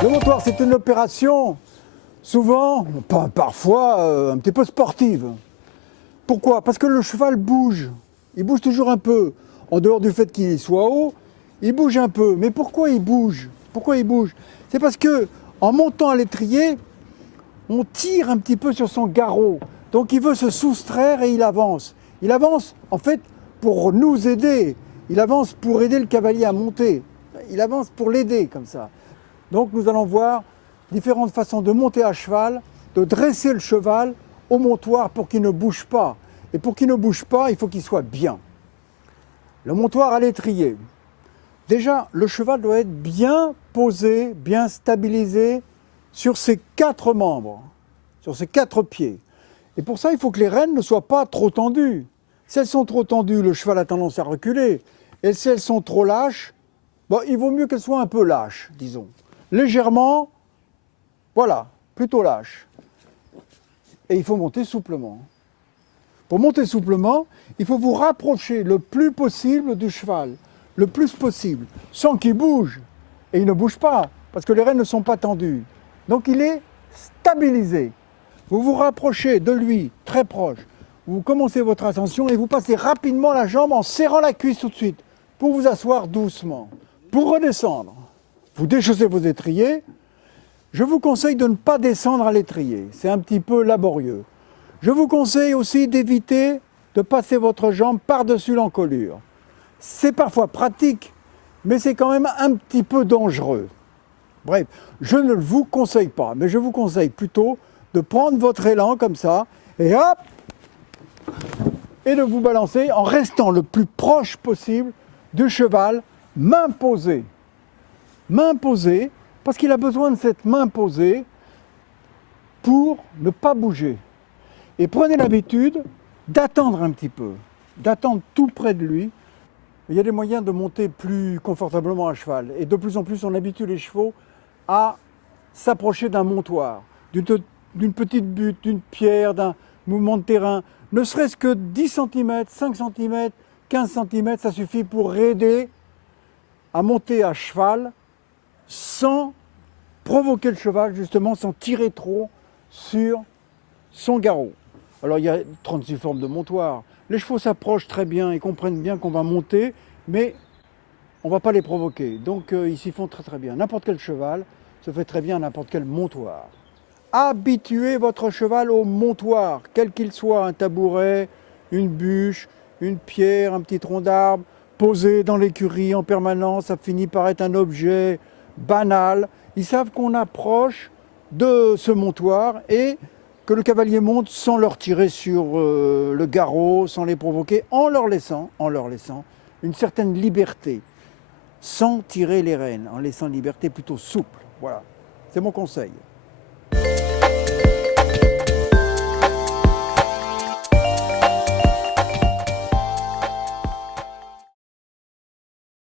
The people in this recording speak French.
Le montoir, c'est une opération souvent, parfois, un petit peu sportive. Pourquoi? Parce que le cheval bouge. Il bouge toujours un peu. En dehors du fait qu'il soit haut, il bouge un peu. Mais pourquoi il bouge? Pourquoi il bouge? C'est parce que en montant à l'étrier, on tire un petit peu sur son garrot. Donc il veut se soustraire et il avance. Il avance en fait pour nous aider. Il avance pour aider le cavalier à monter. Il avance pour l'aider comme ça. Donc nous allons voir différentes façons de monter à cheval, de dresser le cheval au montoir pour qu'il ne bouge pas. Et pour qu'il ne bouge pas, il faut qu'il soit bien. Le montoir à l'étrier. Déjà, le cheval doit être bien posé, bien stabilisé sur ses 4 membres, sur ses 4 pieds. Et pour ça, il faut que les rênes ne soient pas trop tendues. Si elles sont trop tendues, le cheval a tendance à reculer. Et si elles sont trop lâches, bon, il vaut mieux qu'elles soient un peu lâches, disons. Légèrement, voilà, plutôt lâche. Et il faut monter souplement. Pour monter souplement, il faut vous rapprocher le plus possible du cheval, le plus possible, sans qu'il bouge. Et il ne bouge pas, parce que les rênes ne sont pas tendues. Donc il est stabilisé. Vous vous rapprochez de lui, très proche. Vous commencez votre ascension et vous passez rapidement la jambe en serrant la cuisse tout de suite, pour vous asseoir doucement. Pour redescendre, vous déchaussez vos étriers. Je vous conseille de ne pas descendre à l'étrier, c'est un petit peu laborieux. Je vous conseille aussi d'éviter de passer votre jambe par-dessus l'encolure. C'est parfois pratique, mais c'est quand même un petit peu dangereux. Bref, je ne vous conseille pas, mais je vous conseille plutôt de prendre votre élan comme ça, et hop, et de vous balancer en restant le plus proche possible du cheval, main posée. Main posée, parce qu'il a besoin de cette main posée pour ne pas bouger. Et prenez l'habitude d'attendre un petit peu, d'attendre tout près de lui. Il y a des moyens de monter plus confortablement à cheval. Et de plus en plus, on habitue les chevaux à s'approcher d'un montoir, d'une petite butte, d'une pierre, d'un mouvement de terrain. Ne serait-ce que 10 cm, 5 cm, 15 cm, ça suffit pour aider à monter à cheval sans provoquer le cheval, justement, sans tirer trop sur son garrot. Alors il y a 36 formes de montoir. Les chevaux s'approchent très bien et comprennent bien qu'on va monter, mais on ne va pas les provoquer. Donc ils s'y font très très bien. N'importe quel cheval se fait très bien à n'importe quel montoir. Habituez votre cheval au montoir, quel qu'il soit, un tabouret, une bûche, une pierre, un petit tronc d'arbre, posé dans l'écurie en permanence, ça finit par être un objet banal. Ils savent qu'on approche de ce montoir et que le cavalier monte sans leur tirer sur le garrot, sans les provoquer, en leur laissant une certaine liberté, sans tirer les rênes, en laissant une liberté plutôt souple. Voilà, c'est mon conseil.